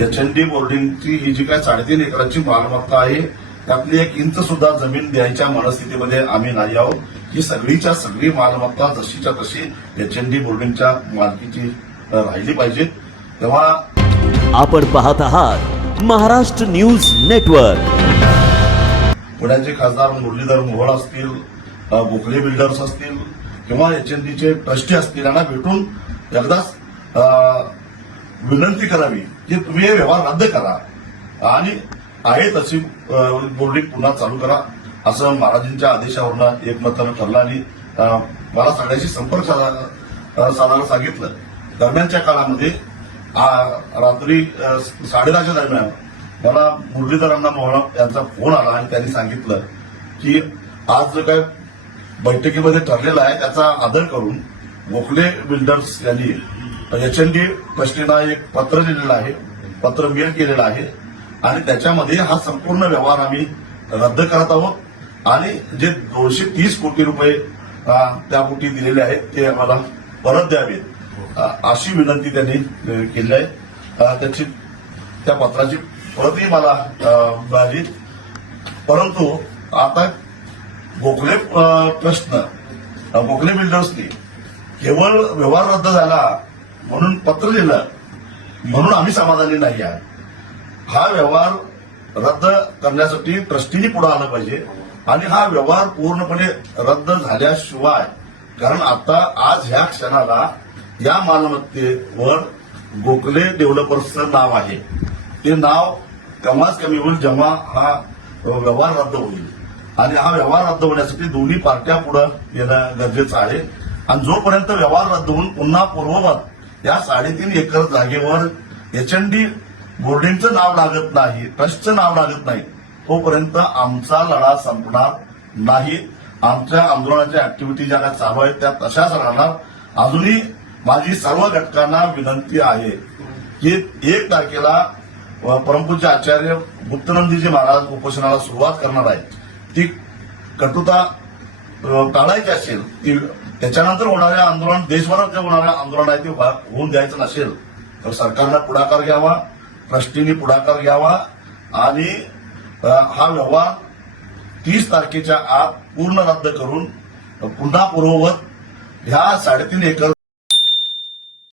एचएनडी बोर्डिंगची ही जी काय 3.5 एकराची मालमत्ता आहे त्यातली 1 इंच सुद्धा जमीन द्यायच्या मनस्थितीमध्ये आम्ही नाही आहोत। ही सगळीच्या सगळी मालमत्ता जशीच्या तशी एचएनडी बोर्डिंगच्या मालकीची राहिली पाहिजे। तेव्हा आपण पाहत आहात महाराष्ट्र न्यूज नेटवर्क। पुण्याचे खासदार मुरलीधर मोहोळ असतील, गोखले बिल्डर्स असतील किंवा एचएनडीचे ट्रस्टी असतील यांना भेटून एकदाच विनंती करावी की तुम्ही हे व्यवहार रद्द करा आणि आहे तशी बोर्डिंग पुन्हा चालू करा, असं महाराजांच्या आदेशावरून एकमतानं ठरलं आणि मला सगळ्यांशी संपर्क साधायला सांगितलं। दरम्यानच्या काळामध्ये रात्री 10:30च्या दरम्यान मला मुरलीधर अण्णा मोहोळ यांचा फोन आला आणि त्यांनी सांगितलं की आज जो काय बैठकीमध्ये ठरलेला आहे त्याचा आदर करून गोखले बिल्डर्स यांनी एचएनडी ट्रस्टीना एक पत्र लिहिलेलं आहे, पत्र मेल केलेलं आहे आणि त्याच्यामध्ये हा संपूर्ण व्यवहार आम्ही रद्द करत आहोत आणि जे 230 कोटी रुपये त्यापोटी दिलेले आहेत ते आम्हाला परत द्यावेत अशी विनंती त्यांनी केली आहे। त्या पत्राची प्रतही मला मिळाली, परंतु आता गोखले ट्रस्टनं गोखले बिल्डर्सनी केवळ व्यवहार रद्द झाला म्हणून पत्र लिहिलं म्हणून आम्ही समाधानी नाही आहे। हा व्यवहार रद्द करण्यासाठी ट्रस्टीनी पुढे आलं पाहिजे आणि हा व्यवहार पूर्णपणे रद्द झाल्याशिवाय, कारण आता आज ह्या क्षणाला या मालमत्तेवर गोखले डेव्हलपर्सचं नाव आहे, ते नाव तेव्हाच कमी होईल जेव्हा हा व्यवहार रद्द होईल आणि हा व्यवहार रद्द होण्यासाठी दोन्ही पार्ट्या पुढे येणं गरजेचं आहे आणि जोपर्यंत व्यवहार रद्द होऊन पुन्हा पूर्ववत या 3.5 एकर जागेवर एचएनडी बोर्डिंगचं नाव लागत नाही, ट्रस्टचं नाव लागत नाही, तोपर्यंत आमचा लढा संपणार नाही। आमच्या आंदोलनाच्या ऍक्टिव्हिटी ज्या काय चालू आहेत त्या तशाच राहणार। अजूनही माझी सर्व घटकांना विनंती आहे की 1 तारखेला परमपूज्य आचार्य गुप्तनंदीजी महाराज उपोषणाला सुरुवात करणार आहे, ती कटुता टाळायची असेल, ती त्याच्यानंतर होणाऱ्या आंदोलन, देशभरात जे होणाऱ्या आंदोलन आहे ते होऊन द्यायचं नसेल तर सरकारनं पुढाकार घ्यावा, ट्रस्टींनी पुढाकार घ्यावा आणि हा व्यवहार 30 तारखेच्या आत पूर्ण रद्द करून पुन्हा पूर्ववत ह्या 3.5 एकर